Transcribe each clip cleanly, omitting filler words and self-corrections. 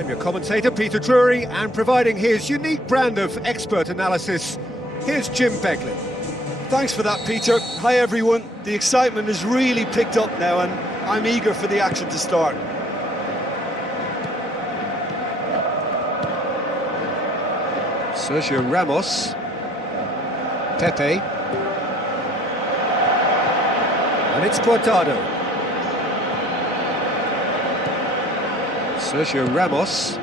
I'm your commentator, Peter Drury, and providing his unique brand of expert analysis, here's Jim Beglin. Thanks for that, Peter. Hi, everyone. The excitement has really picked up now, and I'm eager for the action to start. Sergio Ramos. Pepe. And it's Guardado. Sergio Ramos.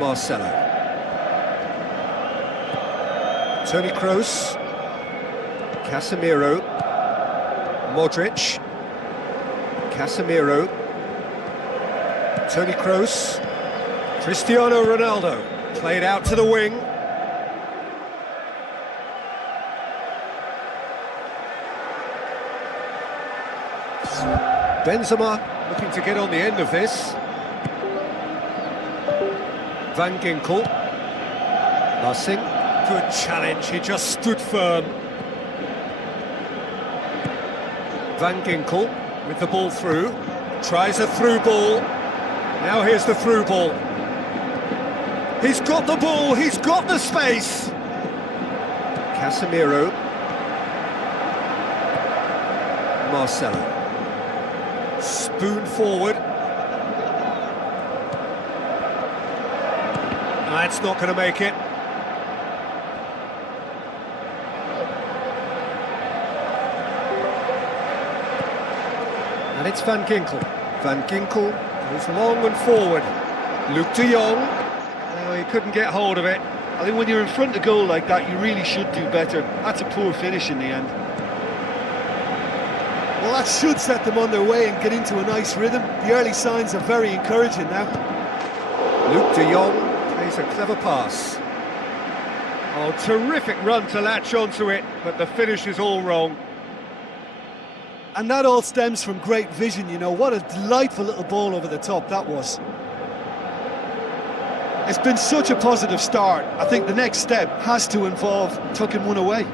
Marcelo. Toni Kroos. Casemiro. Modric. Casemiro. Toni Kroos. Cristiano Ronaldo. Played out to the wing. Benzema looking to get on the end of this. Van Ginkel. Nothing. Good challenge, he just stood firm. Van Ginkel with the ball through. Tries a through ball. Now here's the through ball. He's got the ball, he's got the space. Casemiro. Marcelo. Spoon forward. That's not going to make it. And it's Van Ginkel. Van Ginkel goes long and forward. Luke de Jong. No, he couldn't get hold of it. I think when you're in front of goal like that, you really should do better. That's a poor finish in the end. Well, that should set them on their way and get into a nice rhythm. The early signs are very encouraging now. Luke de Jong plays a clever pass. Oh, terrific run to latch onto it, but the finish is all wrong. And that all stems from great vision, you know. What a delightful little ball over the top that was. It's been such a positive start. I think the next step has to involve tucking one away.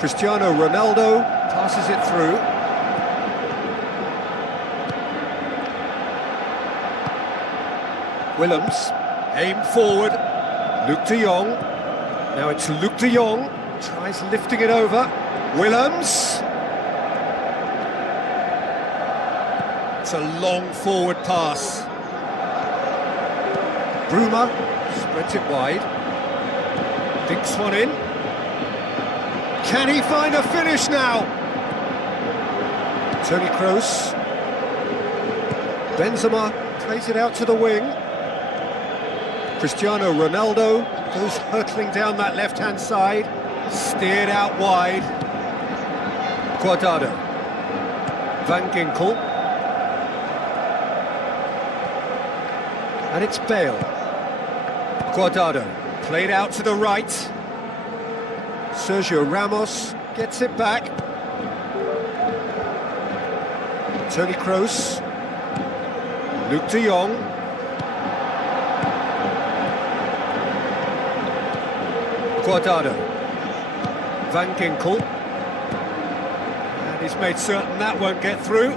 Cristiano Ronaldo passes it through. Willems, aim forward. Luke de Jong. Now it's Luke de Jong. Tries lifting it over. Willems. It's a long forward pass. Bruma spreads it wide. Dinks one in. Can he find a finish now? Toni Kroos. Benzema plays it out to the wing. Cristiano Ronaldo goes hurtling down that left-hand side. Steered out wide. Guardado. Van Ginkel. And it's Bale. Guardado. Played out to the right. Sergio Ramos gets it back. Toni Kroos. Luke de Jong. Guardado. Van Ginkel. And he's made certain that won't get through.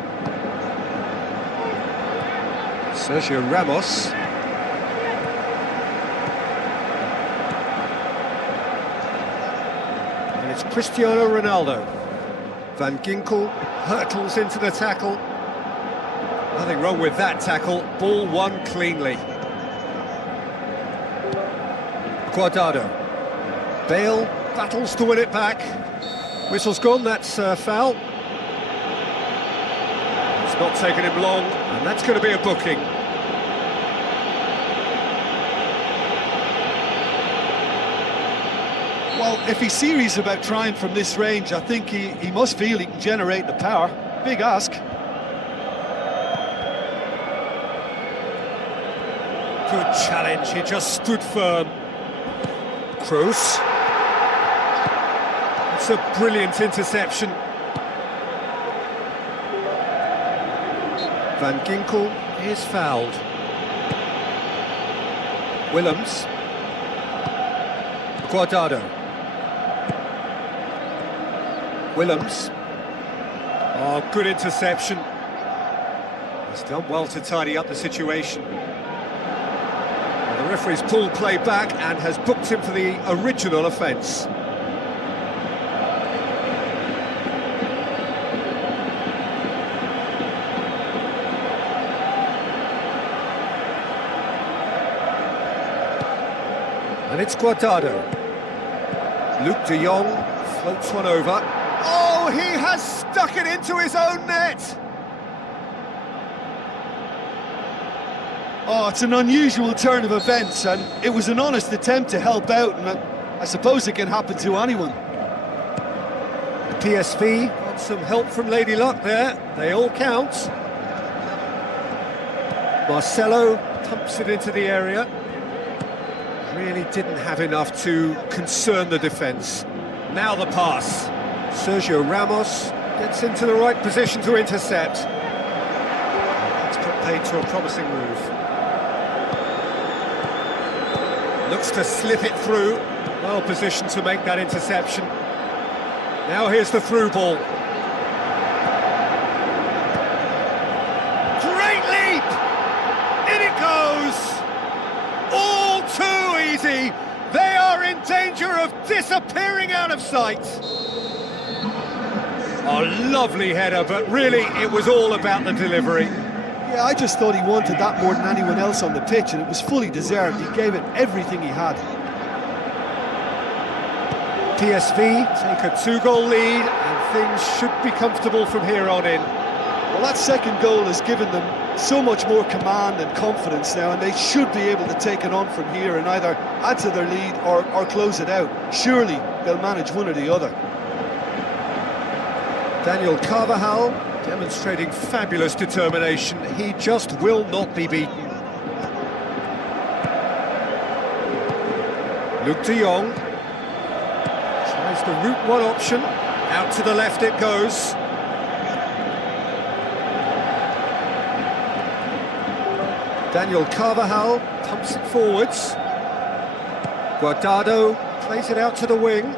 Sergio Ramos. And it's Cristiano Ronaldo. Van Ginkel hurtles into the tackle. Nothing wrong with that tackle. Ball won cleanly. Guardado. Bale battles to win it back. Whistle's gone, that's foul. It's not taken him long, and that's going to be a booking. Well, if he's serious about trying from this range, I think he must feel he can generate the power. Big ask. Good challenge, he just stood firm. Kroos. It's a brilliant interception. Van Ginkel is fouled. Willems. Guardado. Willems. Oh, good interception. He's done well to tidy up the situation. Well, the referee's pulled play back and has booked him for the original offence. And it's Guardado. Luke de Jong floats one over. Oh, he has stuck it into his own net! Oh, it's an unusual turn of events, and it was an honest attempt to help out, and I suppose it can happen to anyone. PSV got some help from Lady Luck there. They all count. Marcelo pumps it into the area. Really didn't have enough to concern the defence. Now the pass. Sergio Ramos gets into the right position to intercept. That's put paid to a promising move. Looks to slip it through. Well positioned to make that interception. Now here's the through ball. Great leap! In it goes! All too easy! They are in danger of disappearing out of sight! Oh, lovely header, but really it was all about the delivery. Yeah, I just thought he wanted that more than anyone else on the pitch, and it was fully deserved. He gave it everything he had. PSV take a 2-goal lead, and things should be comfortable from here on in. Well, that second goal has given them so much more command and confidence now, and they should be able to take it on from here and either add to their lead or close it out. Surely they'll manage one or the other. Daniel Carvajal demonstrating fabulous determination. He just will not be beaten. Luke de Jong tries the route one option. Out to the left it goes. Daniel Carvajal pumps it forwards. Guardado plays it out to the wing.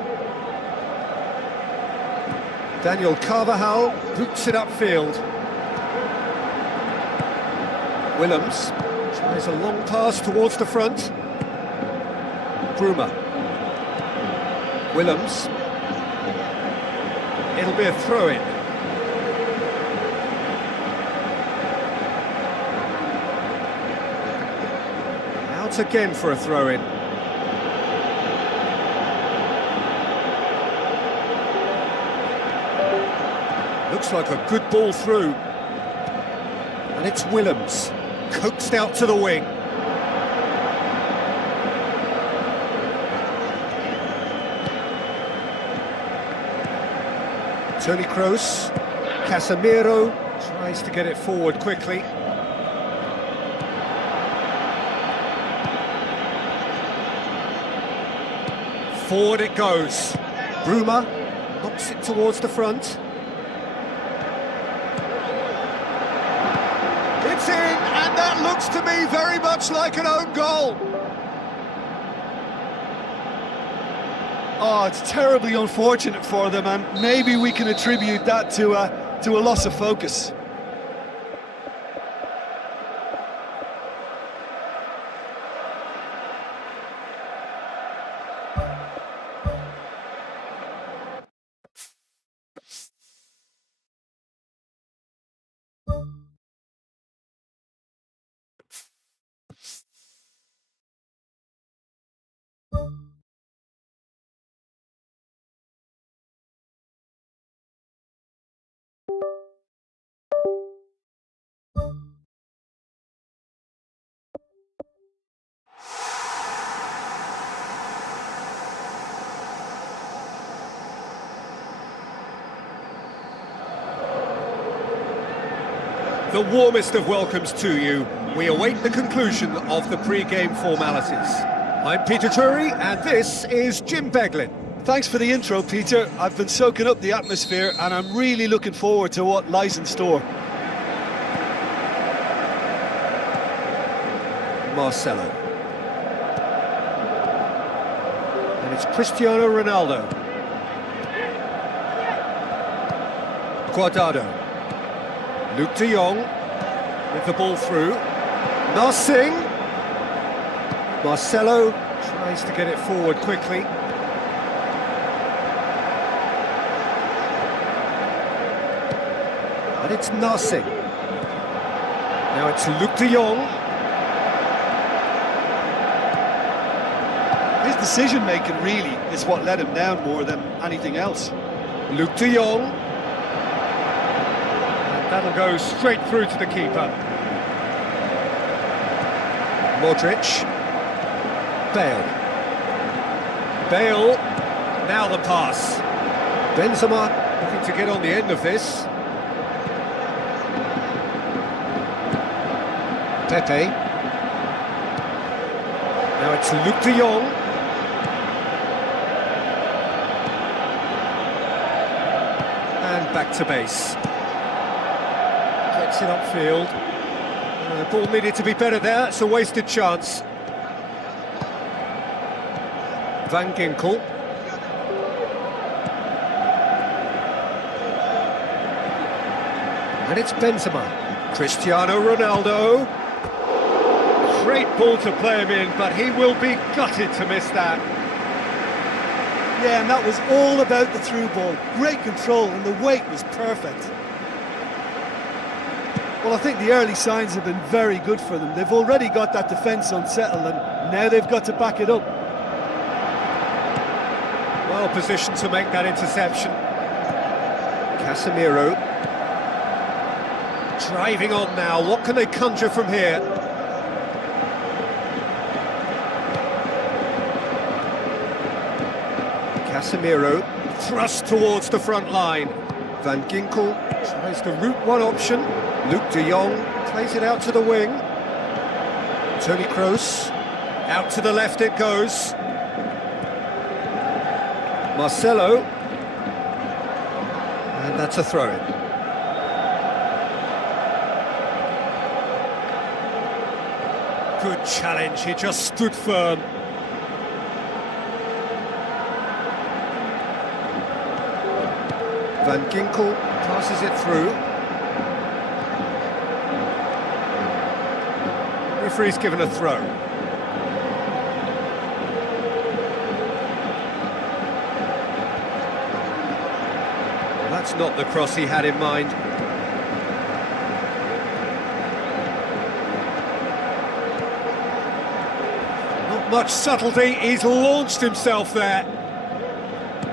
Daniel Carvajal boots it upfield. Willems tries a long pass towards the front. Bruma. Willems. It'll be a throw-in. Out again for a throw-in. Looks like a good ball through. And it's Willems, coaxed out to the wing. Toni Kroos, Casemiro tries to get it forward quickly. Forward it goes. Bruma knocks it towards the front. It's in, and that looks to me very much like an own goal. Oh, it's terribly unfortunate for them, and maybe we can attribute that to a loss of focus. The warmest of welcomes to you. We await the conclusion of the pre-game formalities. I'm Peter Drury, and this is Jim Beglin. Thanks for the intro, Peter. I've been soaking up the atmosphere, and I'm really looking forward to what lies in store. Marcelo. And it's Cristiano Ronaldo. Guardado. Luke de Jong with the ball through. Narsing. Marcelo tries to get it forward quickly. And it's Narsing. Now it's Luke de Jong. His decision-making really is what let him down more than anything else. Luke de Jong. That'll go straight through to the keeper. Modric. Bale. Bale. Now the pass. Benzema looking to get on the end of this. Pepe. Now it's Luke de Jong. And back to base. Gets it upfield. The ball needed to be better there. It's a wasted chance. Van Ginkel. And it's Benzema. Cristiano Ronaldo. Great ball to play him in, but he will be gutted to miss that. Yeah, and that was all about the through ball. Great control, and the weight was perfect. Well, I think the early signs have been very good for them. They've already got that defence unsettled, and now they've got to back it up. Well positioned to make that interception. Casemiro. Driving on now. What can they conjure from here? Casemiro. Thrust towards the front line. Van Ginkel tries the route one option. Luke de Jong plays it out to the wing. Toni Kroos. Out to the left it goes. Marcelo. And that's a throw-in. Good challenge, he just stood firm. Van Ginkel passes it through. Referee's given a throw. That's not the cross he had in mind. Not much subtlety, he's launched himself there.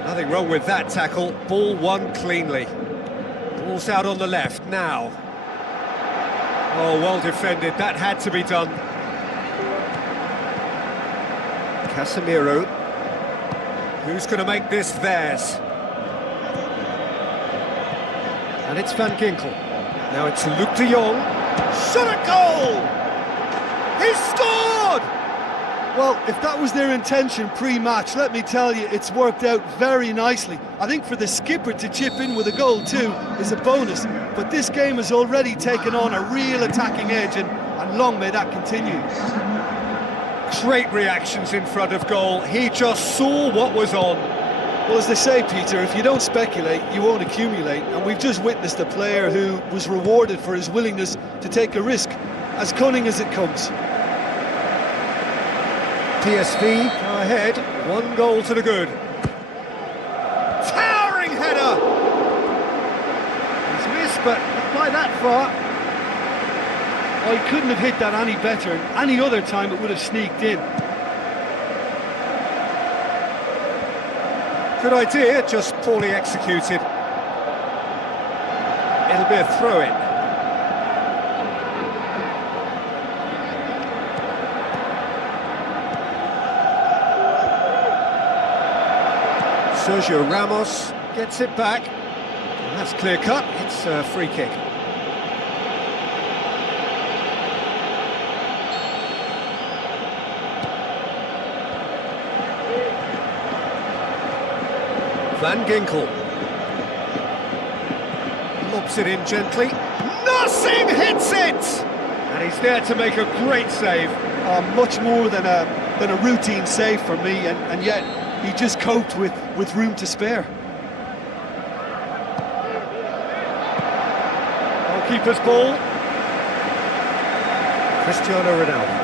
Nothing wrong with that tackle, ball won cleanly. Ball's out on the left now. Oh, well defended, that had to be done. Casemiro. Who's going to make this theirs? And it's Van Ginkel. Now it's Luke de Jong. Shot at goal! He scored! Well, if that was their intention pre-match, let me tell you, it's worked out very nicely. I think for the skipper to chip in with a goal too is a bonus, but this game has already taken on a real attacking edge, and long may that continue. Great reactions in front of goal. He just saw what was on. Well, as they say, Peter, if you don't speculate, you won't accumulate. And we've just witnessed a player who was rewarded for his willingness to take a risk, as cunning as it comes. PSV go ahead, 1 goal to the good. Towering header! He's missed, but not by that far. Oh, he couldn't have hit that any better, and any other time it would have sneaked in. Good idea, just poorly executed. It'll be a throw-in. Sergio Ramos gets it back. That's clear cut, it's a free kick. Van Ginkel lobs it in gently. Nothing hits it! And he's there to make a great save. Much more than a routine save for me, and yet he just coped with room to spare. Goalkeeper's ball. Cristiano Ronaldo.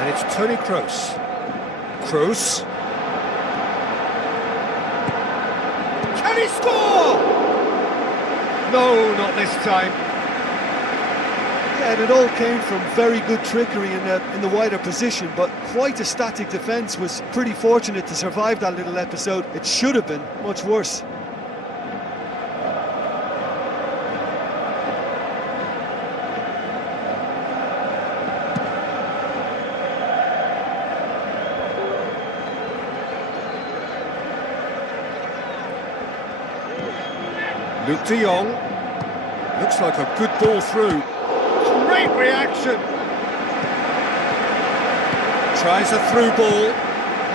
And it's Toni Kroos. Kroos. Can he score? No, not this time. Yeah, and it all came from very good trickery in the wider position, but quite a static defence. Was pretty fortunate to survive that little episode. It should have been much worse. Luke de Jong, looks like a good ball through. Great reaction. Tries a through ball.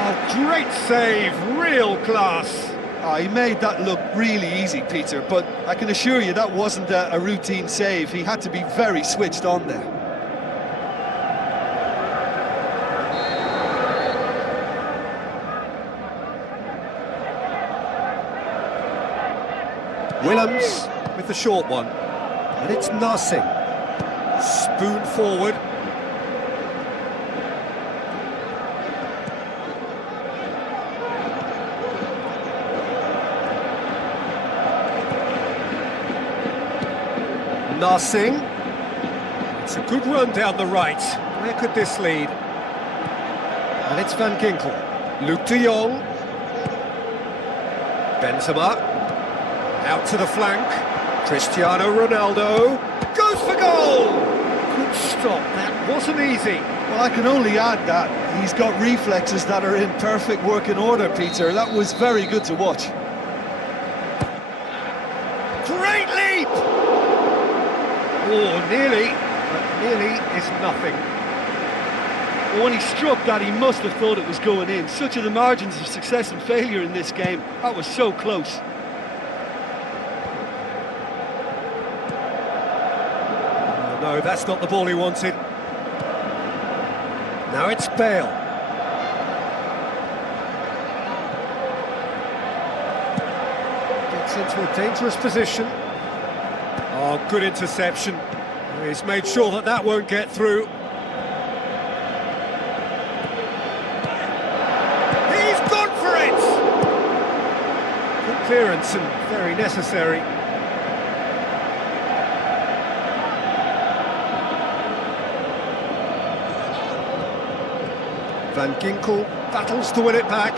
Oh, great save, real class. Oh, he made that look really easy, Peter, but I can assure you that wasn't a routine save. He had to be very switched on there. Willems with the short one, and it's Narsing. Spoon forward. Narsing. It's a good run down the right. Where could this lead? And it's Van Ginkel. Luke de Jong. Benzema. Out to the flank, Cristiano Ronaldo goes for goal! Good stop, that wasn't easy. Well, I can only add that he's got reflexes that are in perfect working order, Peter. That was very good to watch. Great leap! Oh, nearly, but nearly is nothing. Well, when he struck that, he must have thought it was going in. Such are the margins of success and failure in this game. That was so close. No, that's not the ball he wanted. Now it's Bale. Gets into a dangerous position. Oh, good interception. He's made sure that that won't get through. He's gone for it! Good clearance and very necessary. Van Ginkel battles to win it back.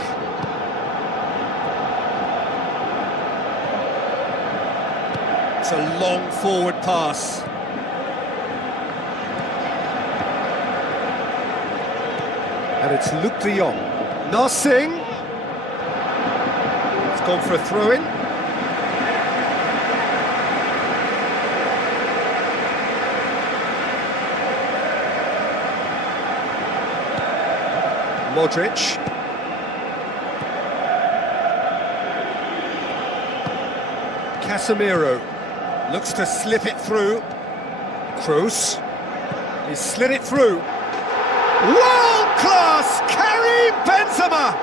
It's a long forward pass. And it's Luke de Jong. Narsing. It's gone for a throw-in. Modric. Casemiro looks to slip it through. Kroos. He slid it through. World-class Karim Benzema!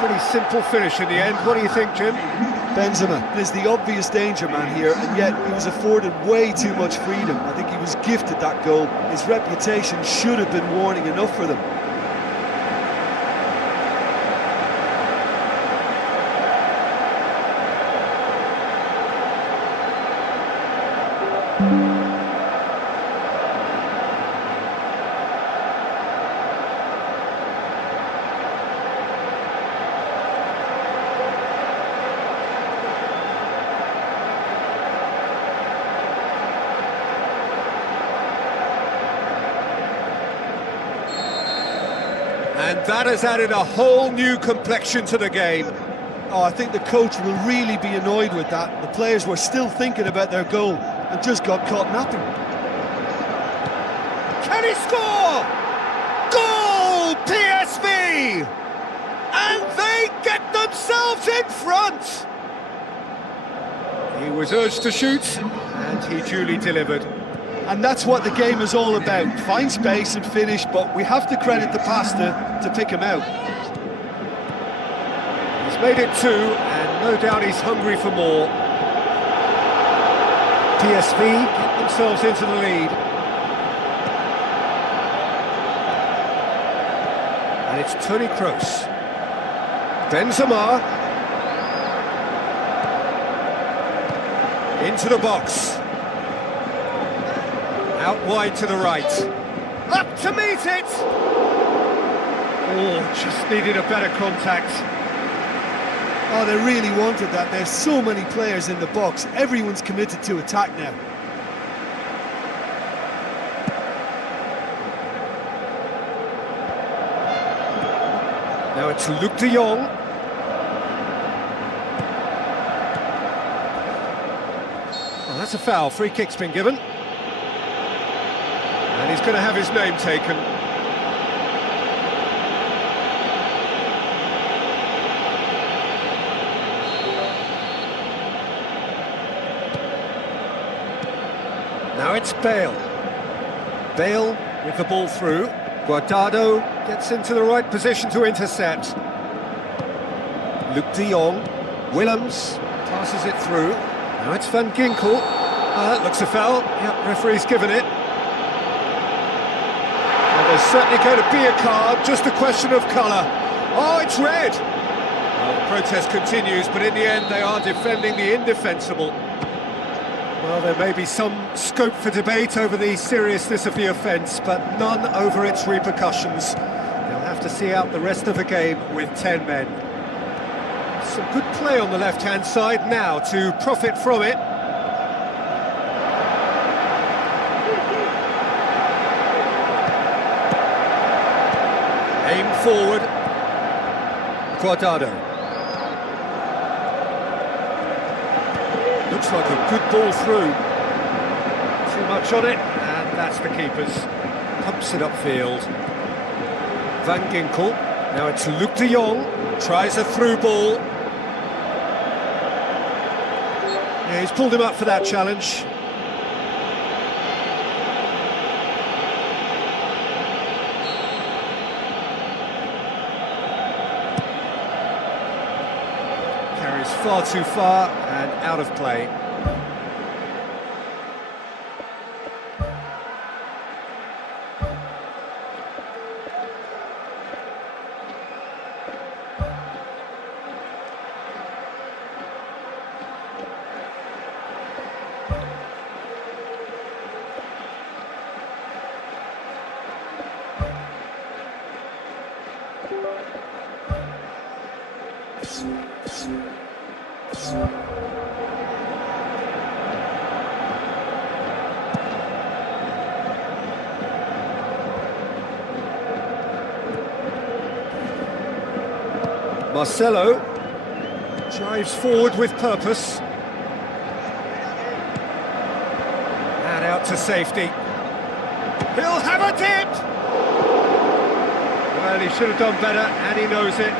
Pretty simple finish in the end. What do you think, Jim? Benzema is the obvious danger man here, and yet he was afforded way too much freedom. I think he was gifted that goal. His reputation should have been warning enough for them. And that has added a whole new complexion to the game. Oh, I think the coach will really be annoyed with that. The players were still thinking about their goal and just got caught napping. Can he score? Goal, PSV! And they get themselves in front! He was urged to shoot, and he duly delivered. And that's what the game is all about. Find space and finish, but we have to credit the pastor to pick him out. He's made it 2, and no doubt he's hungry for more. PSV get themselves into the lead. And it's Toni Kroos. Benzema. Into the box. Out wide to the right. Up to meet it! Oh, just needed a better contact. Oh, they really wanted that. There's so many players in the box. Everyone's committed to attack now. Now it's Luke de Jong. Oh, that's a foul. Free kick's been given. And he's going to have his name taken. Now it's Bale. Bale with the ball through. Guardado gets into the right position to intercept. Luke de Jong. Willems passes it through. Now it's Van Ginkel. That looks a foul. Yep, referee's given it. There's certainly going to be a card, just a question of colour. Oh, it's red! Well, the protest continues, but in the end they are defending the indefensible. Well, there may be some scope for debate over the seriousness of the offence, but none over its repercussions. They'll have to see out the rest of the game with 10 men. Some good play on the left-hand side now to profit from it. Aim forward. Guardado. Looks like a good ball through. Too much on it, and that's the keeper's. Pumps it upfield. Van Ginkel. Now it's Luke de Jong. Tries a through ball. Yeah, he's pulled him up for that challenge. Carries far too far and out of play. Marcelo drives forward with purpose. And out to safety. He'll have a dip! Well, he should have done better, and he knows it.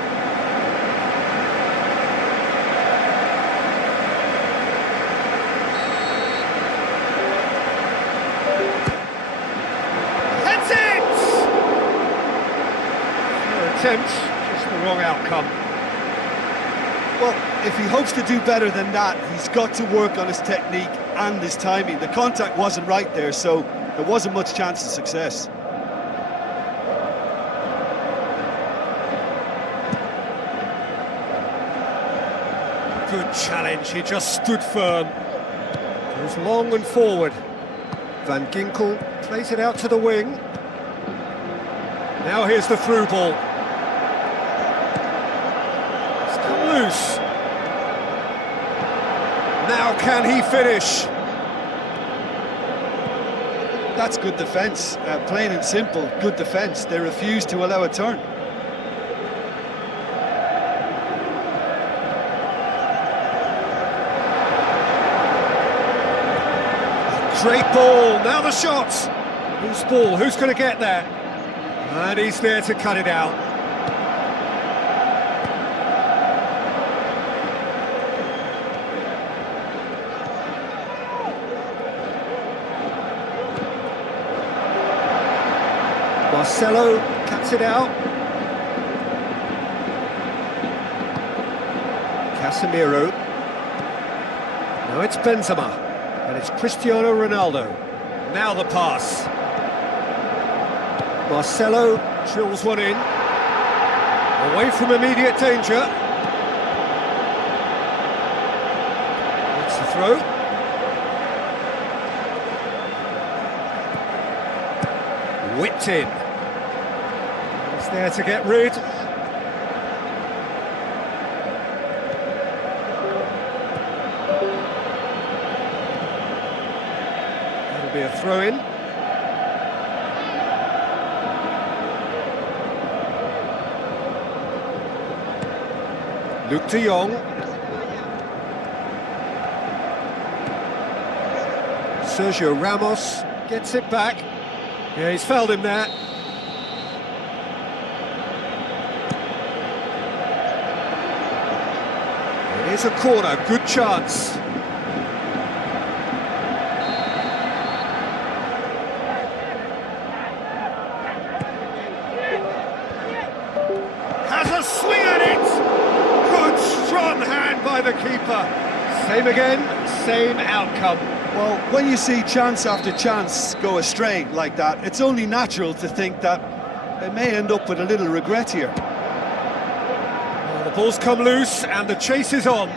attempt, just the wrong outcome. Well, if he hopes to do better than that, he's got to work on his technique and his timing. The contact wasn't right there, so there wasn't much chance of success. Good challenge, he just stood firm. Goes long and forward. Van Ginkel plays it out to the wing. Now here's the through ball. It's come loose. Now can he finish? That's good defence, plain and simple, good defence. They refused to allow a turn. Great ball, now the shot. Whose ball, who's going to get there? And he's there to cut it out. Marcelo cuts it out. Casemiro. Now it's Benzema. And it's Cristiano Ronaldo. Now the pass. Marcelo drills one in. Away from immediate danger. It's the throw. Whipped in. He's there to get rid. That'll be a throw-in. Luke de Jong. Sergio Ramos gets it back. Yeah, he's fouled him there. It is a corner, good chance. Has a swing at it! Good, strong hand by the keeper. Same again, same outcome. Well, when you see chance after chance go astray like that, it's only natural to think that they may end up with a little regret here. Well, the ball's come loose and the chase is on.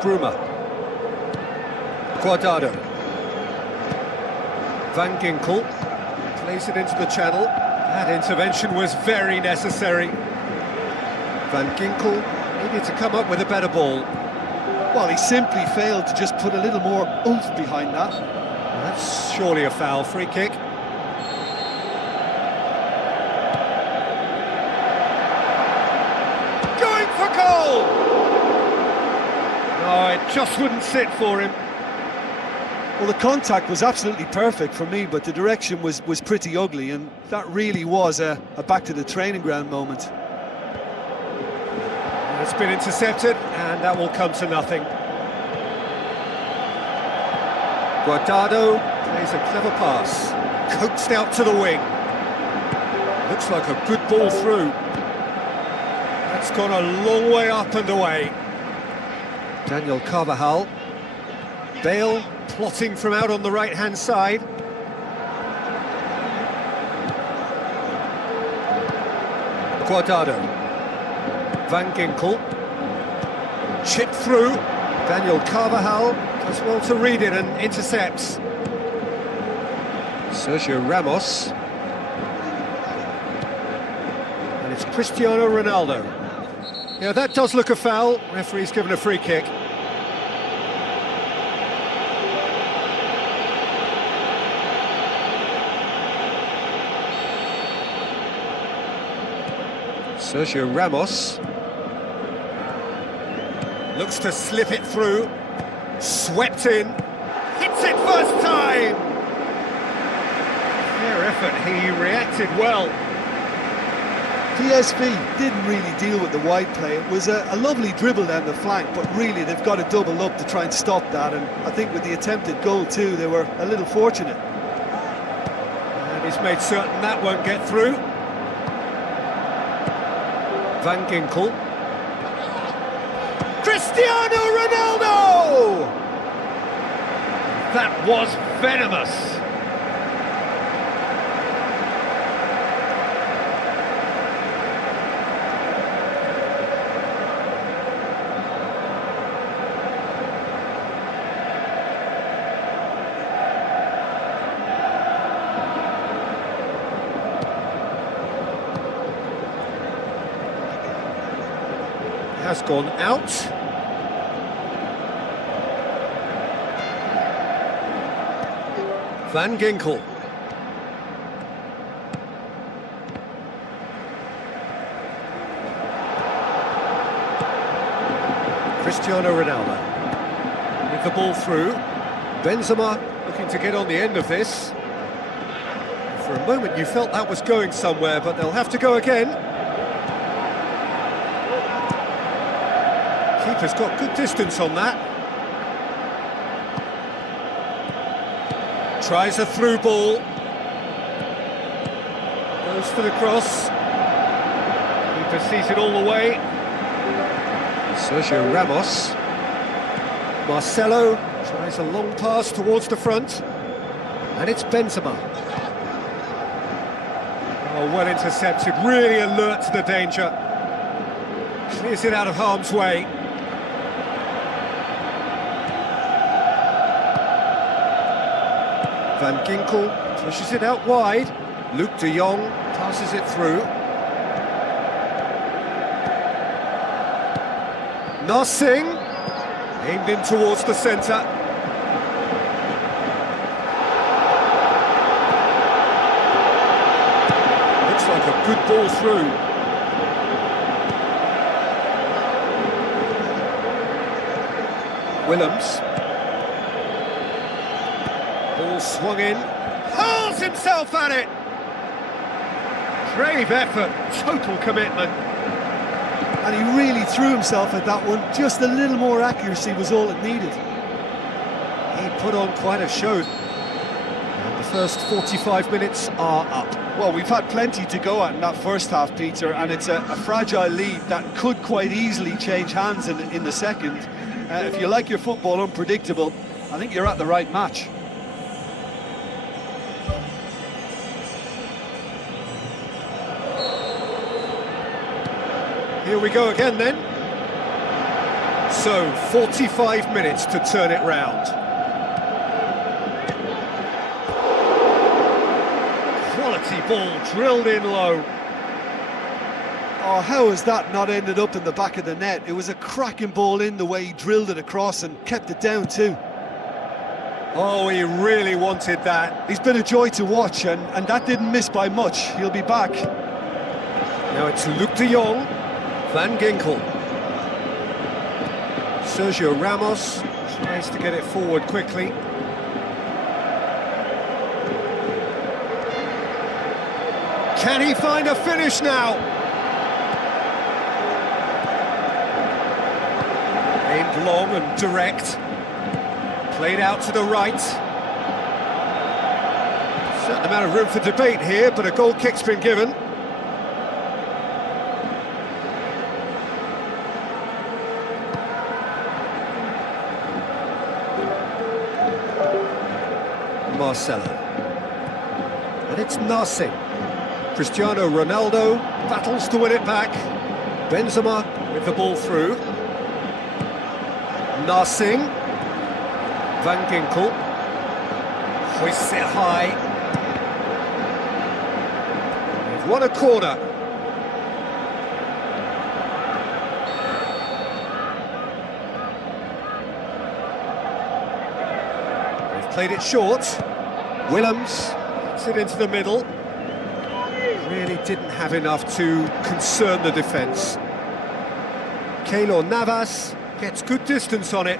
Bruma. Guardado. Van Ginkel plays it into the channel. That intervention was very necessary. Van Ginkel needed to come up with a better ball. Well, he simply failed to just put a little more oomph behind that. That's surely a foul. Free kick. Going for goal! No, it just wouldn't sit for him. Well, the contact was absolutely perfect for me, but the direction was pretty ugly, and that really was a back to the training ground moment. It's been intercepted, and that will come to nothing. Guardado plays a clever pass, coaxed out to the wing. Looks like a good ball through. That's gone a long way up and away. Daniel Carvajal. Bale plotting from out on the right-hand side. Guardado. Van Ginkel, chip through. Daniel Carvajal does well to read it and intercepts. Sergio Ramos. And it's Cristiano Ronaldo. Yeah, that does look a foul. Referee's given a free kick. Sergio Ramos. Looks to slip it through, swept in, hits it first time! Fair effort, he reacted well. PSV didn't really deal with the wide play. It was a lovely dribble down the flank, but really they've got to double up to try and stop that, and I think with the attempted goal too, they were a little fortunate. And he's He's made certain that won't get through. Van Ginkel. Cristiano Ronaldo! That was venomous. Has gone out. Van Ginkel. Cristiano Ronaldo with the ball through. Benzema looking to get on the end of this. For a moment you felt that was going somewhere, but they'll have to go again. Keeper's got good distance on that. Tries a through ball. Goes for the cross. Keeper sees it all the way. Sergio Ramos. Marcelo tries a long pass towards the front. And it's Benzema. Oh, well intercepted, really alert to the danger. Clears it out of harm's way. Van Ginkel pushes it out wide. Luke de Jong passes it through. Narsing aimed in towards the centre. Looks like a good ball through. Willems. Ball swung in, hurls himself at it! Brave effort, total commitment. And he really threw himself at that one. Just a little more accuracy was all it needed. He put on quite a show. And the first 45 minutes are up. Well, we've had plenty to go at in that first half, Peter, and it's a fragile lead that could quite easily change hands in the second. If you like your football unpredictable, I think you're at the right match. Here we go again then. So, 45 minutes to turn it round. Quality ball drilled in low. Oh, how has that not ended up in the back of the net? It was a cracking ball in the way he drilled it across and kept it down too. Oh, he really wanted that. He's been a joy to watch, and that didn't miss by much. He'll be back. Now it's Luke de Jong. Van Ginkel. Sergio Ramos tries to get it forward quickly. Can he find a finish now? Aimed long and direct. Played out to the right. Certain amount of room for debate here, but a goal kick's been given. Marcelo. And it's Narsing. Cristiano Ronaldo battles to win it back. Benzema with the ball through. Narsing. Van Ginkel. Hoists it high. They've won a corner. They've played it short. Willems gets it into the middle. Really didn't have enough to concern the defence. Keylor Navas gets good distance on it.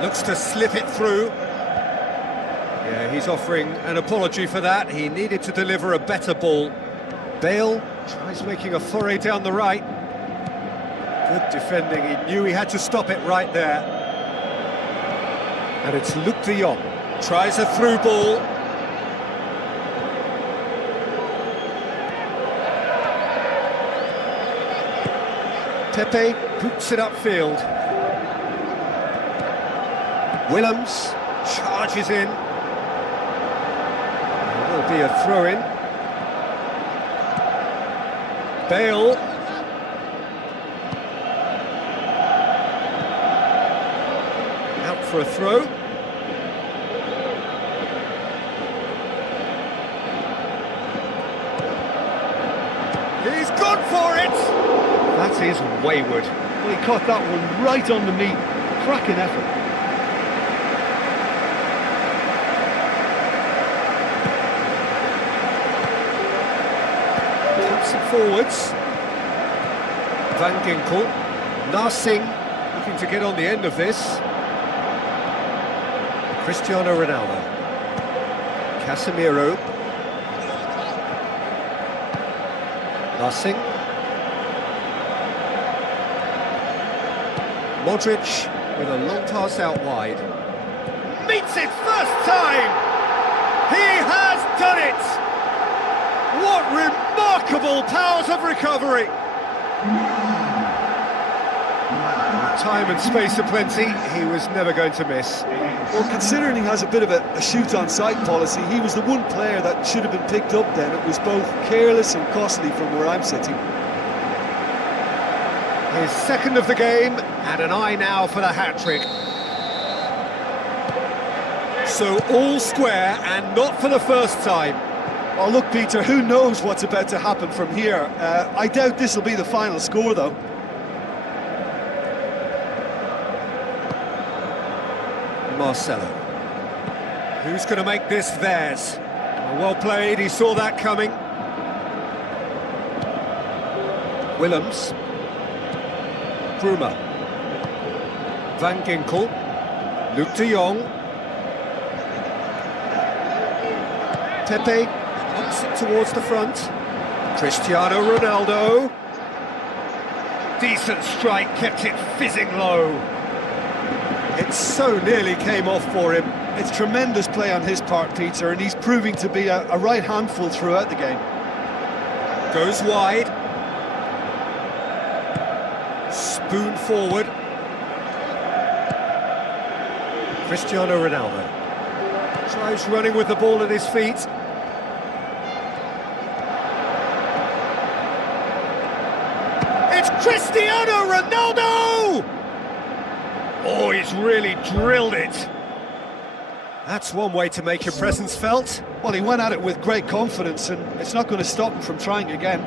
Looks to slip it through. Yeah, he's offering an apology for that. He needed to deliver a better ball. Bale tries making a foray down the right. Good defending, he knew he had to stop it right there. And it's Luke de Jong. Tries a through ball. Pepe boots it upfield. Willems charges in. There will be a throw-in. Bale. Out for a throw. He's gone for it! That is wayward. Well, he caught that one right on the meat. Cracking effort. Puts it forwards. Van Ginkel. Narsing looking to get on the end of this. Cristiano Ronaldo. Casemiro. Narsing. Modric with a long pass out wide. Meets it first time! He has done it! What remarkable powers of recovery! Time and space aplenty, he was never going to miss. Well, considering he has a bit of a shoot-on-sight policy, he was the one player that should have been picked up then. It was both careless and costly from where I'm sitting. His second of the game, and an eye now for the hat-trick. So all square, and not for the first time. Oh, look, Peter, who knows what's about to happen from here? I doubt this will be the final score, though. Marcelo. Who's going to make this theirs? Well played, he saw that coming. Willems. Bruma. Van Ginkel. Luke de Jong. Pepe ups it towards the front. Cristiano Ronaldo. Decent strike, kept it fizzing low. It so nearly came off for him. It's tremendous play on his part, Peter, and he's proving to be a right handful throughout the game. Goes wide. Spoon forward. Cristiano Ronaldo tries running with the ball at his feet. It's Cristiano Ronaldo! Oh, he's really drilled it. That's one way to make your presence felt. Well, he went at it with great confidence, and it's not going to stop him from trying again.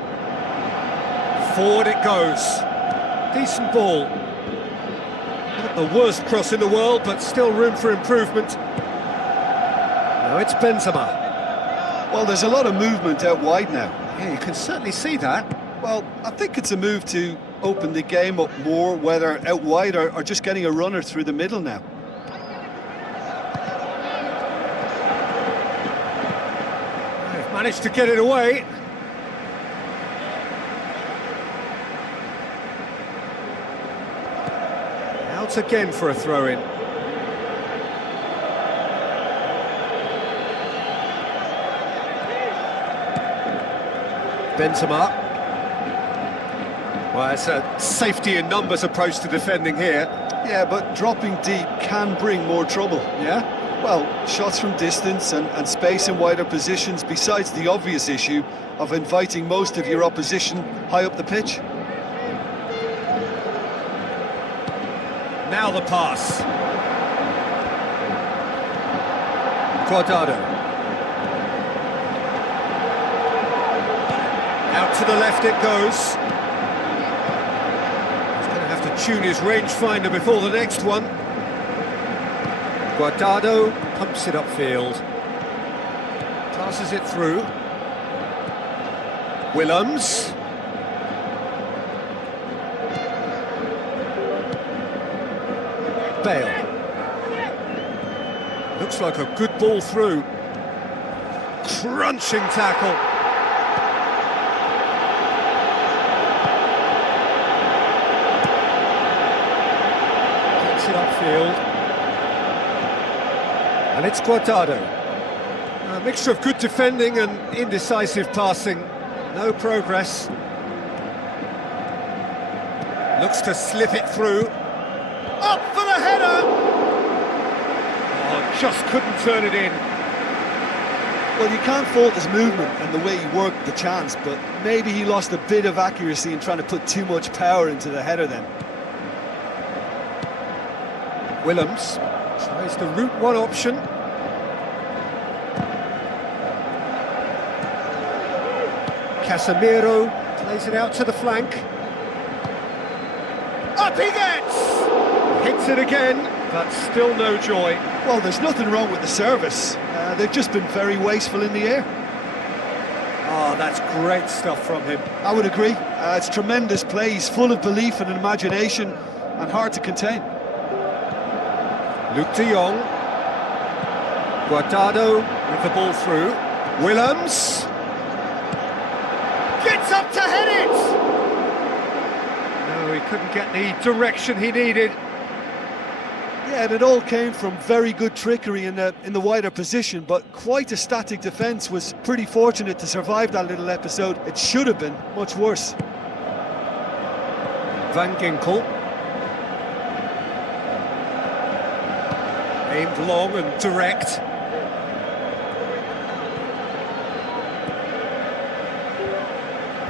Forward it goes. Decent ball. Not the worst cross in the world, but still room for improvement. Now it's Benzema. Well, there's a lot of movement out wide now. Yeah, you can certainly see that. Well, I think it's a move to open the game up more, whether out wide or just getting a runner through the middle now. They've managed to get it away. Out again for a throw-in. Benzema. Well, it's a safety in numbers approach to defending here. Yeah, but dropping deep can bring more trouble. Yeah? Well, shots from distance and space in wider positions, besides the obvious issue of inviting most of your opposition high up the pitch. Now the pass. Guardado. Out to the left it goes. Tune his rangefinder before the next one. Guardado pumps it upfield. Passes it through. Willems. Bale. Looks like a good ball through. Crunching tackle. It upfield. And it's Guardado. A mixture of good defending and indecisive passing. No progress. Looks to slip it through. Up for the header! Oh, just couldn't turn it in. Well, you can't fault his movement and the way he worked the chance, but maybe he lost a bit of accuracy in trying to put too much power into the header then. Willems tries the route one option. Casemiro plays it out to the flank. Up he gets! Hits it again, but still no joy. Well, there's nothing wrong with the service. They've just been very wasteful in the air. Oh, that's great stuff from him. I would agree. It's tremendous play. He's full of belief and imagination and hard to contain. Luke de Jong. Guardado with the ball through. Willems. Gets up to head it! No, he couldn't get the direction he needed. Yeah, and it all came from very good trickery in the wider position, but quite a static defence. Was pretty fortunate to survive that little episode. It should have been much worse. Van Ginkel. Aimed long and direct.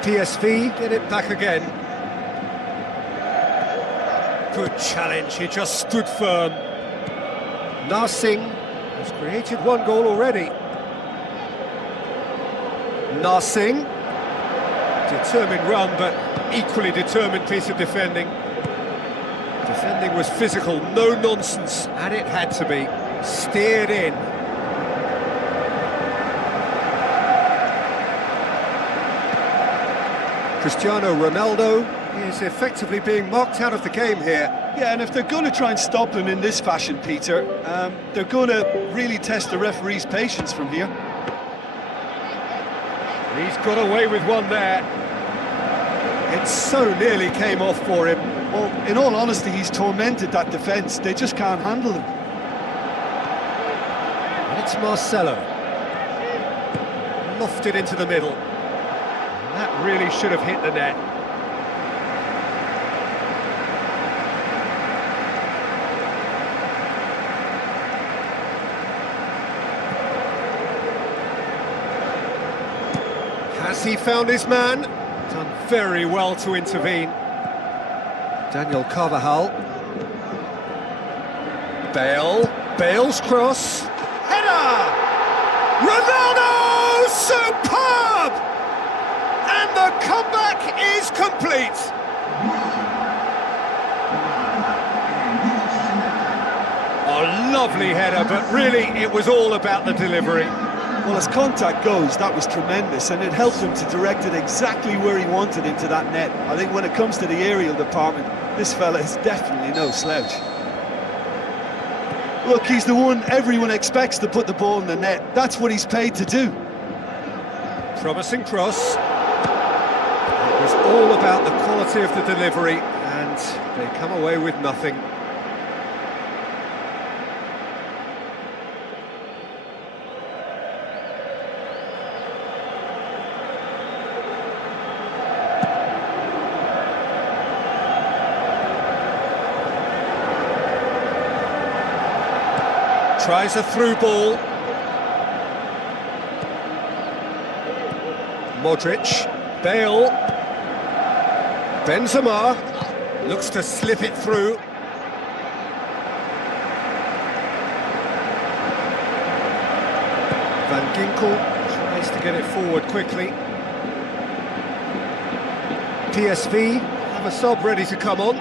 PSV get it back again. Good challenge, he just stood firm. Narsing has created one goal already. Narsing, determined run, but equally determined piece of defending. Defending was physical, no nonsense, and it had to be. Steered in. Cristiano Ronaldo is effectively being marked out of the game here. Yeah, and if they're going to try and stop him in this fashion, Peter, they're going to really test the referee's patience from here. He's got away with one there. It so nearly came off for him. Well, in all honesty, he's tormented that defence. They just can't handle him. And it's Marcelo. Lofted into the middle. That really should have hit the net. Has he found his man? Done very well to intervene. Daniel Carvajal. Bale's cross. Header! Ronaldo! Superb! And the comeback is complete. A lovely header, but really it was all about the delivery. Well, as contact goes, that was tremendous, and it helped him to direct it exactly where he wanted into that net. I think when it comes to the aerial department, this fella is definitely no slouch. Look, he's the one everyone expects to put the ball in the net. That's what he's paid to do. Promising cross. It was all about the quality of the delivery, and they come away with nothing. Tries a through ball. Modric, Bale, Benzema looks to slip it through. Van Ginkel tries to get it forward quickly. PSV have a sub ready to come on.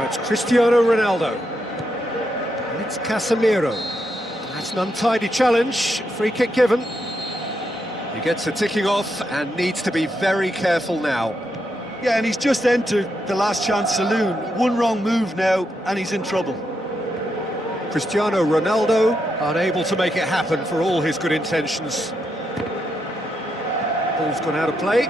Now it's Cristiano Ronaldo. And it's Casemiro. That's an untidy challenge. Free kick given. He gets a ticking off and needs to be very careful now. Yeah, and he's just entered the last chance saloon. One wrong move now, and he's in trouble. Cristiano Ronaldo unable to make it happen for all his good intentions. Ball's gone out of play.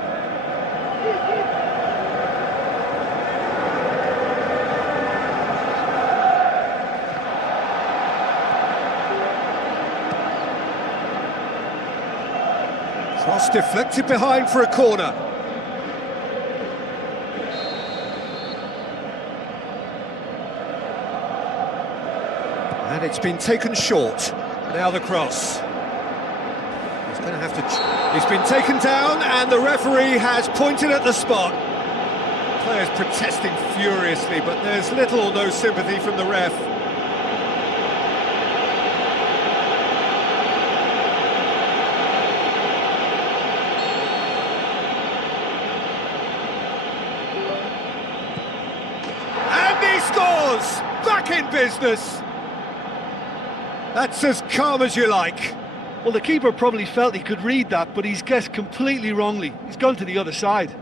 deflected behind for a corner. And it's been taken short. Now the cross. He's going to have to... He's been taken down and the referee has pointed at the spot. Players protesting furiously, but there's little or no sympathy from the ref. And he scores! Back in business! That's as calm as you like. Well, the keeper probably felt he could read that, but he's guessed completely wrongly. He's gone to the other side.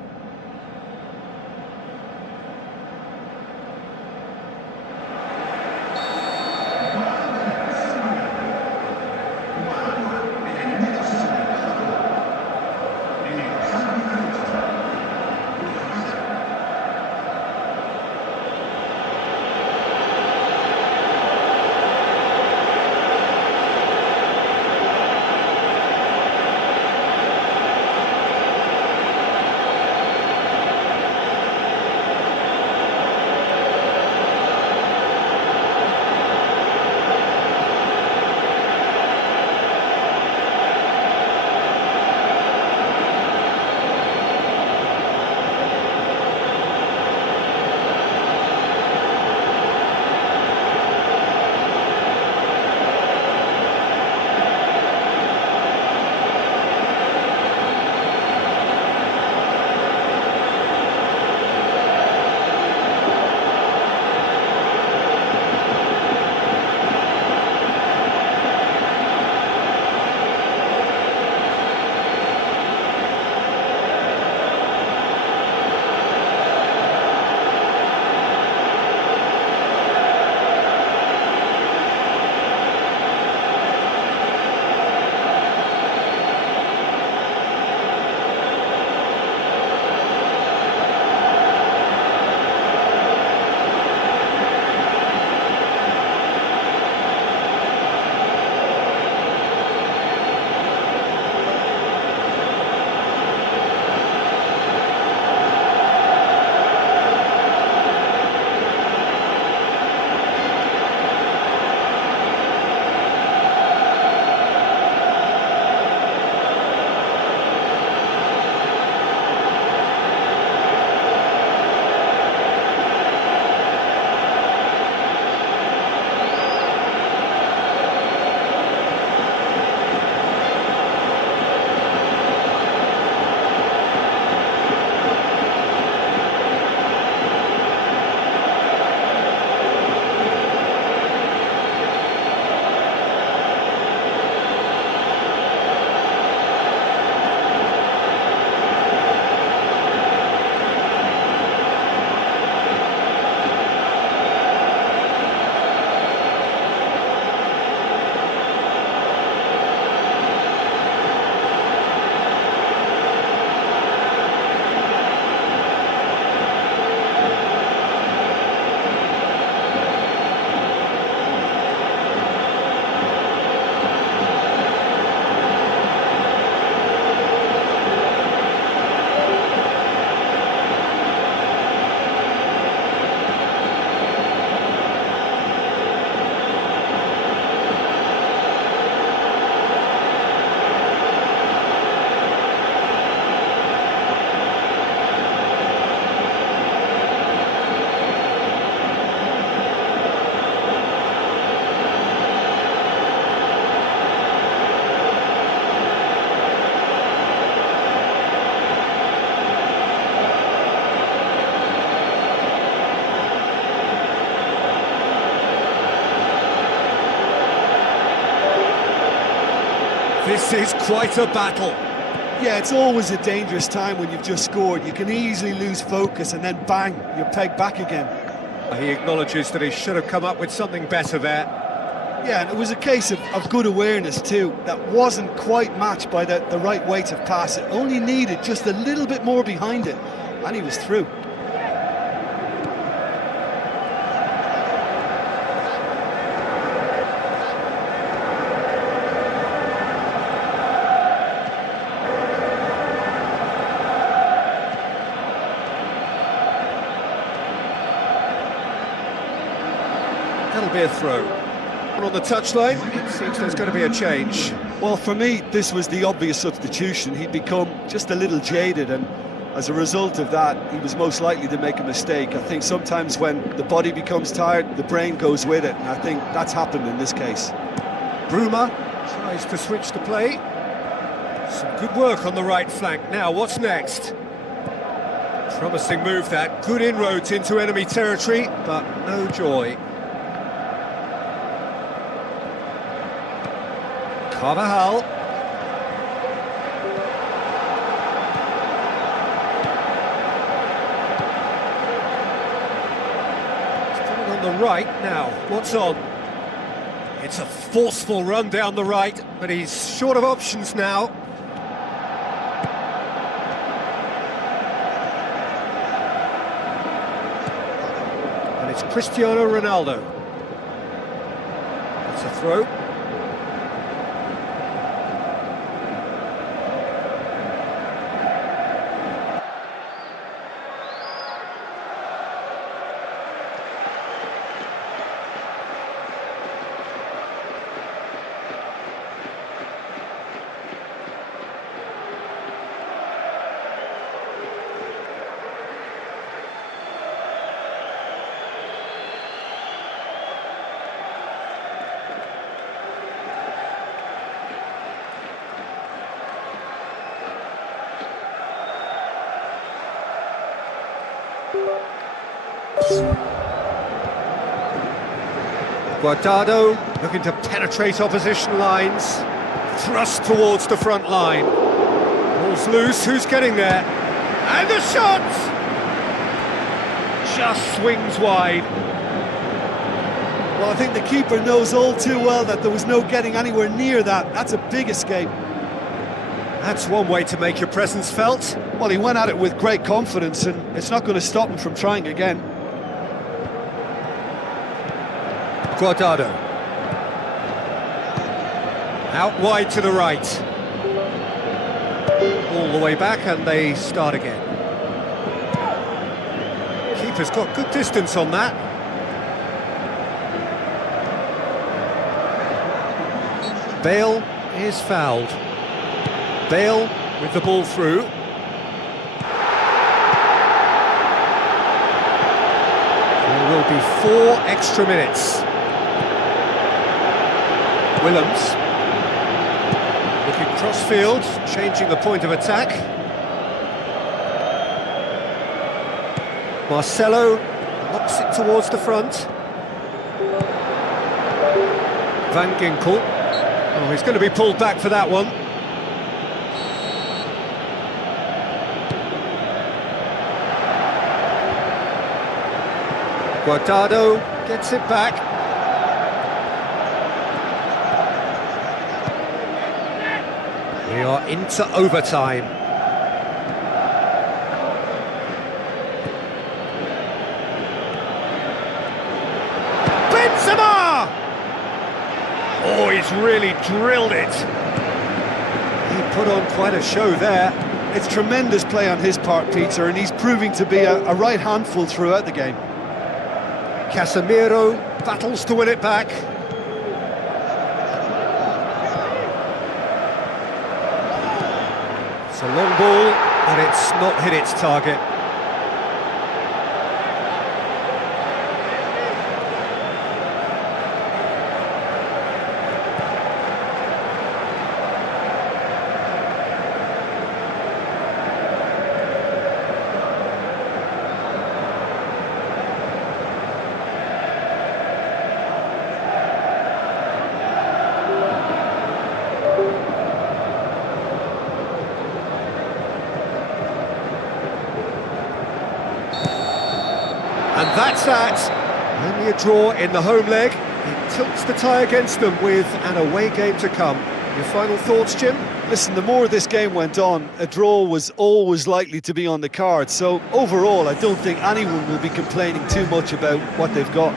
This is quite a battle. Yeah, it's always a dangerous time when you've just scored. You can easily lose focus and then bang, you're pegged back again. He acknowledges that he should have come up with something better there. Yeah, and it was a case of good awareness too. That wasn't quite matched by the right weight of pass. It only needed just a little bit more behind it, and he was through. It'll be a throw. On the touchline, it seems there's going to be a change. Well, for me, this was the obvious substitution. He'd become just a little jaded, and as a result of that, he was most likely to make a mistake. I think sometimes when the body becomes tired, the brain goes with it, and I think that's happened in this case. Bruma tries to switch the play. Some good work on the right flank. Now, what's next? Promising move that. Good inroads into enemy territory, but no joy. Carvajal. Still on the right now. What's on? It's a forceful run down the right, but he's short of options now. And it's Cristiano Ronaldo. It's a throw. Guardado looking to penetrate opposition lines, thrust towards the front line. Ball's loose, who's getting there? And the shot! Just swings wide. Well, I think the keeper knows all too well that there was no getting anywhere near that. That's a big escape. That's one way to make your presence felt. Well, he went at it with great confidence, and it's not going to stop him from trying again. Guardado. Out wide to the right. All the way back, and they start again. Keeper's got good distance on that. Bale is fouled. Bale with the ball through. There will be 4 extra minutes. Willems looking cross-field, changing the point of attack. Marcelo knocks it towards the front. Van Ginkel. Oh, he's going to be pulled back for that one. Guardado gets it back. We are into overtime. Benzema! Oh, he's really drilled it. He put on quite a show there. It's tremendous play on his part, Peter, and he's proving to be a right handful throughout the game. Casemiro battles to win it back. It's a long ball, but it's not hit its target. And that's that. Only a draw in the home leg. It tilts the tie against them with an away game to come. Your final thoughts, Jim? Listen, the more this game went on, a draw was always likely to be on the card. So overall, I don't think anyone will be complaining too much about what they've got.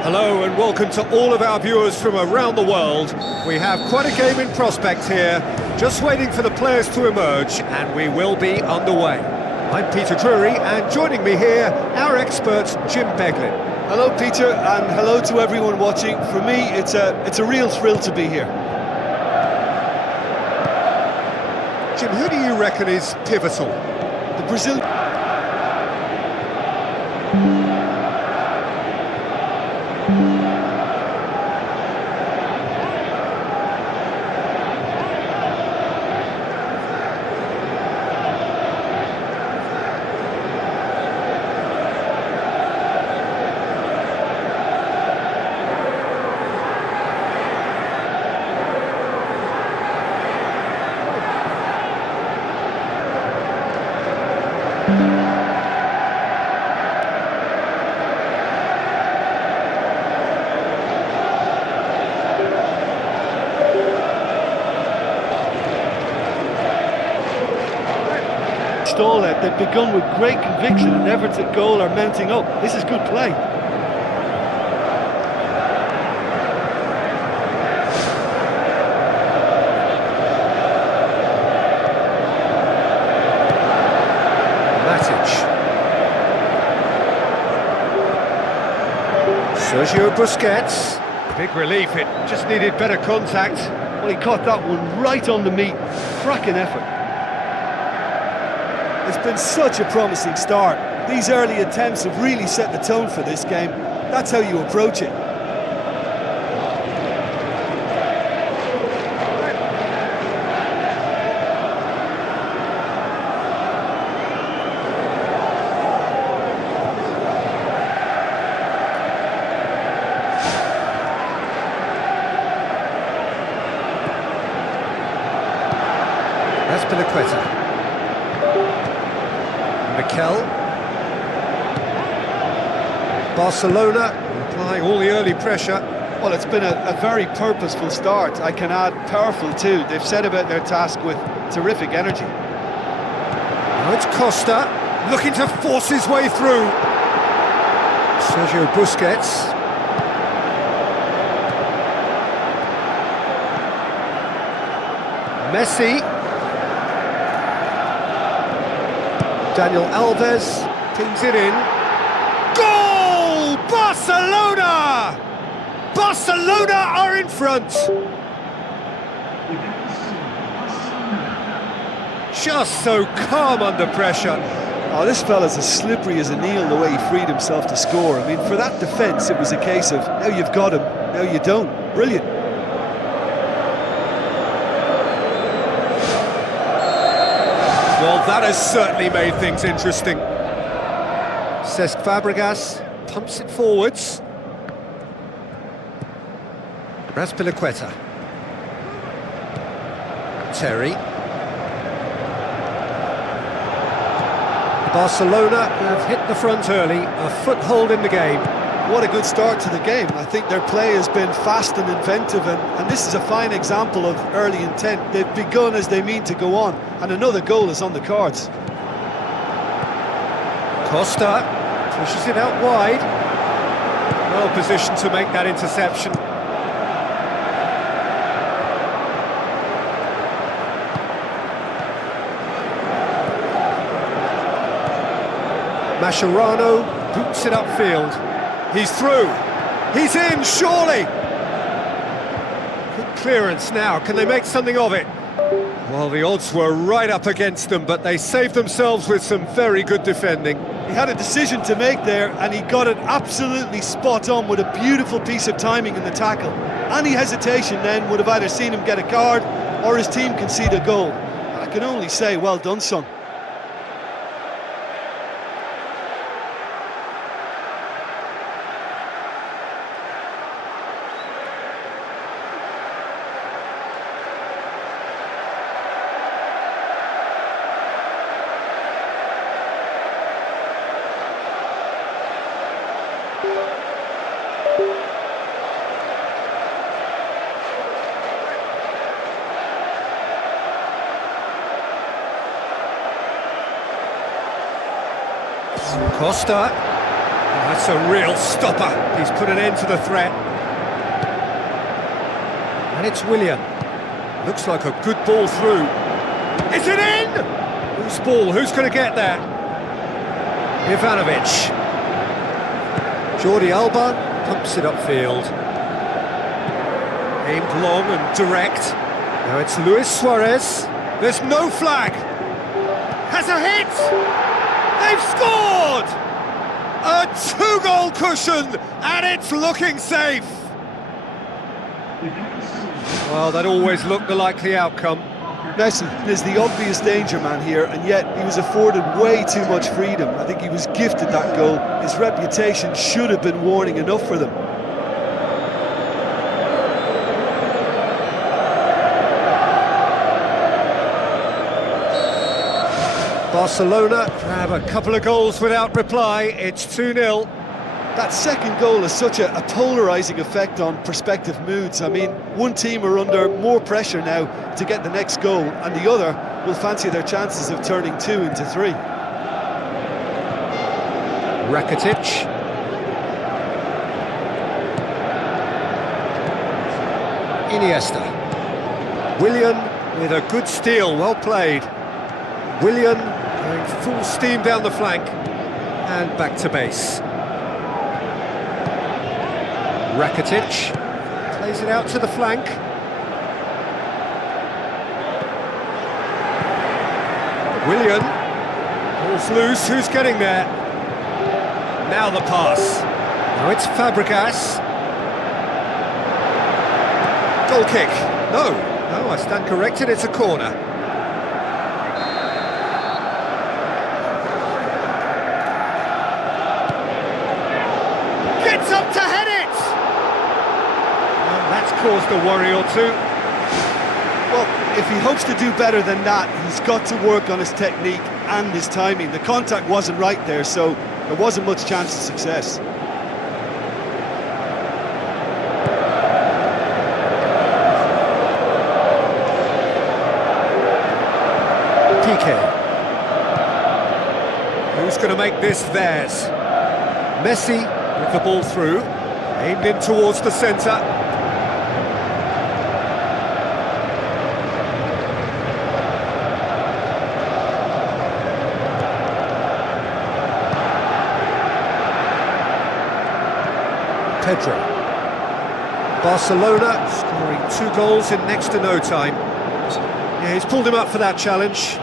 Hello and welcome to all of our viewers from around the world. We have quite a game in prospect here, just waiting for the players to emerge, and we will be underway. I'm Peter Drury, and joining me here, our expert Jim Beglin. Hello, Peter, and hello to everyone watching. For me, it's a real thrill to be here. Jim, who do you reckon is pivotal? The Brazilian... They've begun with great conviction, and efforts at goal are mounting up. This is good play. Matic. Sergio Busquets. Big relief, it just needed better contact. Well, he caught that one right on the meat. Cracking effort. It's been such a promising start. These early attempts have really set the tone for this game. That's how you approach it. Azpilicueta. Mikel. Barcelona applying all the early pressure. Well, it's been a very purposeful start. I can add powerful too. They've set about their task with terrific energy. Now it's Costa looking to force his way through. Sergio Busquets. Messi. Daniel Alves pings it in. Goal! Barcelona! Barcelona are in front. Just so calm under pressure. Oh, this fella's as slippery as an eel the way he freed himself to score. I mean, for that defence, it was a case of, now you've got him, now you don't. Brilliant. Well, that has certainly made things interesting. Cesc Fabregas pumps it forwards. Azpilicueta. Terry. Barcelona have hit the front early, a foothold in the game. What a good start to the game. I think their play has been fast and inventive, and this is a fine example of early intent. They've begun as they mean to go on, and another goal is on the cards. Costa pushes it out wide. Well positioned to make that interception. Mascherano boots it upfield. He's through. He's in, surely. Good clearance now. Can they make something of it? Well, the odds were right up against them, but they saved themselves with some very good defending. He had a decision to make there, and he got it absolutely spot on with a beautiful piece of timing in the tackle. Any hesitation then would have either seen him get a card or his team concede a goal. I can only say well done, son. Costa. Oh, that's a real stopper. He's put an end to the threat. And it's Willian. Looks like a good ball through. Is it in? Loose ball, who's going to get that? Ivanovic. Jordi Alba pumps it upfield. Aimed long and direct. Now it's Luis Suarez. There's no flag. Has a hit! They've scored! A two-goal cushion, and it's looking safe. Well, that always looked the likely outcome. Messi is the obvious danger man here, and yet he was afforded way too much freedom. I think he was gifted that goal. His reputation should have been warning enough for them. Barcelona grab a couple of goals without reply. It's 2-0. That second goal has such a polarising effect on prospective moods. I mean, one team are under more pressure now to get the next goal, and the other will fancy their chances of turning 2 into 3. Rakitic. Iniesta. Willian with a good steal, well played. Willian going full steam down the flank and back to base. Rakitic plays it out to the flank. Willian, ball's loose, who's getting there? Now the pass. Now it's Fabregas. Goal kick. No, I stand corrected, it's a corner. Up to head it! Well, that's caused a worry or two. Well, if he hopes to do better than that, he's got to work on his technique and his timing. The contact wasn't right there, so there wasn't much chance of success. PK. Who's going to make this theirs? Messi with the ball through, aimed in towards the centre. Pedro. Barcelona scoring 2 goals in next to no time. Yeah, he's pulled him up for that challenge.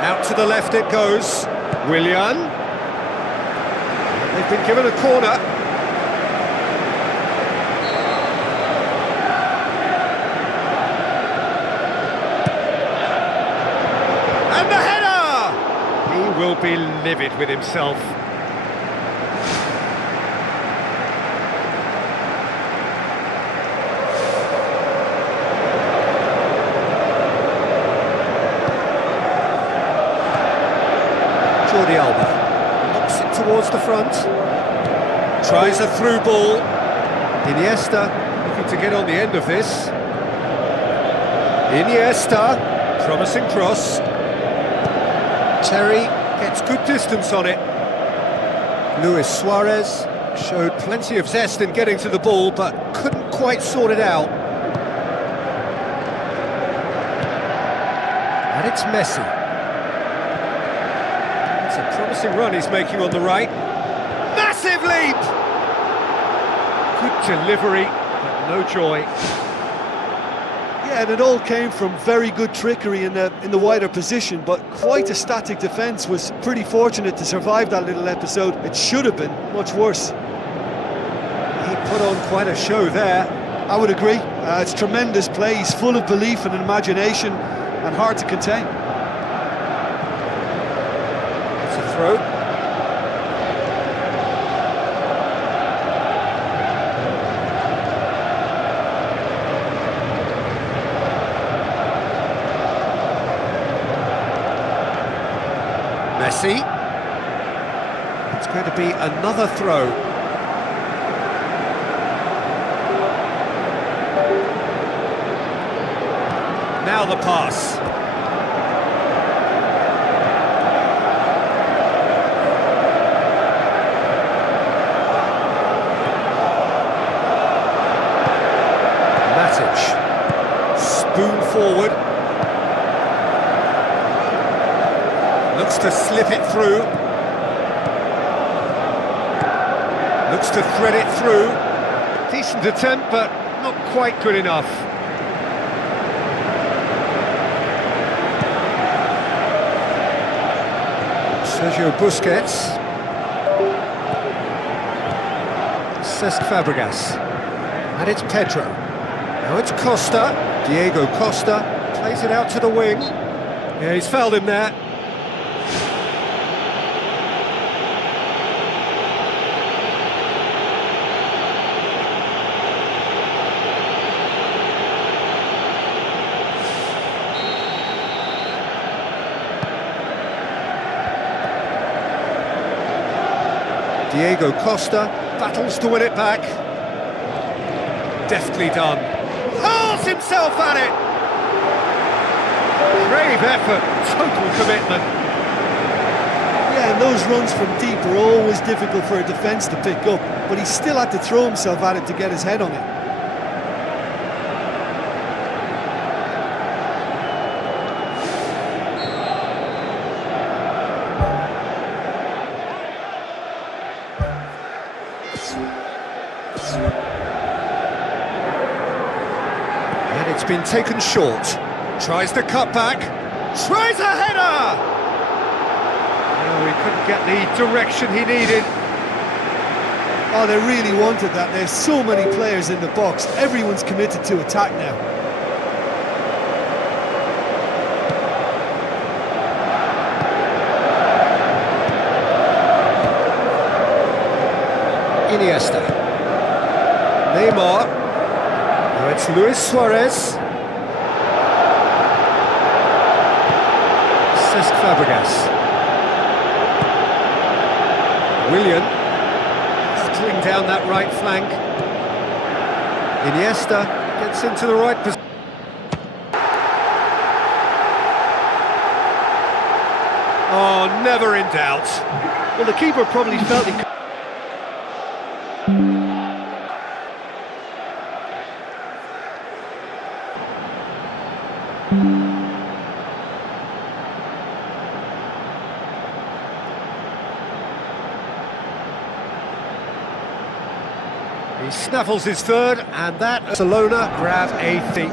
Out to the left it goes. Willian. They've been given a corner. And the header! He will be livid with himself. Jordi Alba knocks it towards the front, tries a through ball. Iniesta looking to get on the end of this. Iniesta, promising cross. Terry gets good distance on it. Luis Suarez showed plenty of zest in getting to the ball, but couldn't quite sort it out. And it's Messi. A promising run he's making on the right. Massive leap! Good delivery, but no joy. Yeah, and it all came from very good trickery in the wider position, but quite a static defence. Was pretty fortunate to survive that little episode. It should have been much worse. He put on quite a show there. I would agree. It's tremendous play. He's full of belief and imagination and hard to contain. It's a throw. Messi. It's going to be another throw. Now the pass. Matic. Spoon forward. Looks to slip it through. Looks to thread it through. Decent attempt, but not quite good enough. Sergio Busquets. Cesc Fabregas. And it's Pedro. Now it's Costa. Diego Costa plays it out to the wing. Yeah, he's fouled him there. Diego Costa battles to win it back. Deftly done. Hurls himself at it! Brave effort, total commitment. Yeah, and those runs from deep are always difficult for a defence to pick up, but he still had to throw himself at it to get his head on it. And it's been taken short. Tries the cut back. Tries a header! No, he couldn't get the direction he needed. Oh, they really wanted that. There's so many players in the box. Everyone's committed to attack now. Iniesta. Neymar. Now it's Luis Suarez. Cesc Fabregas. Willian. Hurtling down that right flank. Iniesta gets into the right position. Oh, never in doubt. Well, the keeper probably felt he could. He snaffles his third, and that Barcelona grab a thing.